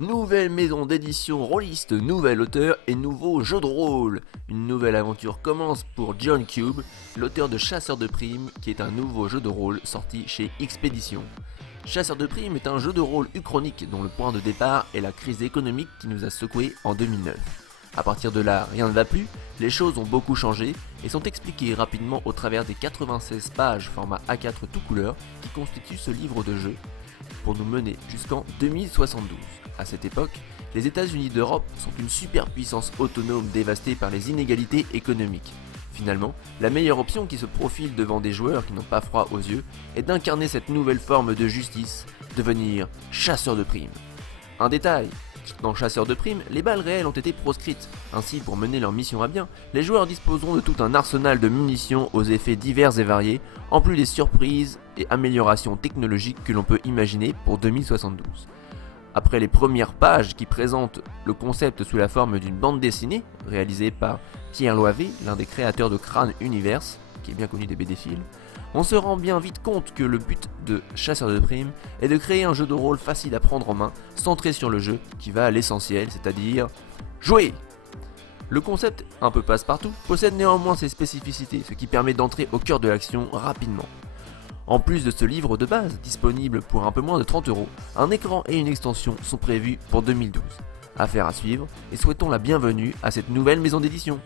Nouvelle maison d'édition rôliste, nouvel auteur et nouveau jeu de rôle. Une nouvelle aventure commence pour John Cube, l'auteur de Chasseur de primes, qui est un nouveau jeu de rôle sorti chez Expédition. Chasseur de primes est un jeu de rôle uchronique dont le point de départ est la crise économique qui nous a secoués en 2009. A partir de là, rien ne va plus, les choses ont beaucoup changé et sont expliquées rapidement au travers des 96 pages format A4 tout couleur qui constituent ce livre de jeu pour nous mener jusqu'en 2072. À cette époque, les États-Unis d'Europe sont une superpuissance autonome dévastée par les inégalités économiques. Finalement, la meilleure option qui se profile devant des joueurs qui n'ont pas froid aux yeux est d'incarner cette nouvelle forme de justice, devenir chasseur de primes. Un détail, dans Chasseur de primes, les balles réelles ont été proscrites. Ainsi, pour mener leur mission à bien, les joueurs disposeront de tout un arsenal de munitions aux effets divers et variés, en plus des surprises et améliorations technologiques que l'on peut imaginer pour 2072. Après les premières pages qui présentent le concept sous la forme d'une bande dessinée, réalisée par Pierre Loivet, l'un des créateurs de Crâne Universe, qui est bien connu des BD-Films, on se rend bien vite compte que le but de Chasseur de primes est de créer un jeu de rôle facile à prendre en main, centré sur le jeu, qui va à l'essentiel, c'est-à-dire jouer. Le concept, un peu passe-partout, possède néanmoins ses spécificités, ce qui permet d'entrer au cœur de l'action rapidement. En plus de ce livre de base, disponible pour un peu moins de 30€, un écran et une extension sont prévus pour 2012. Affaire à suivre, et souhaitons la bienvenue à cette nouvelle maison d'édition.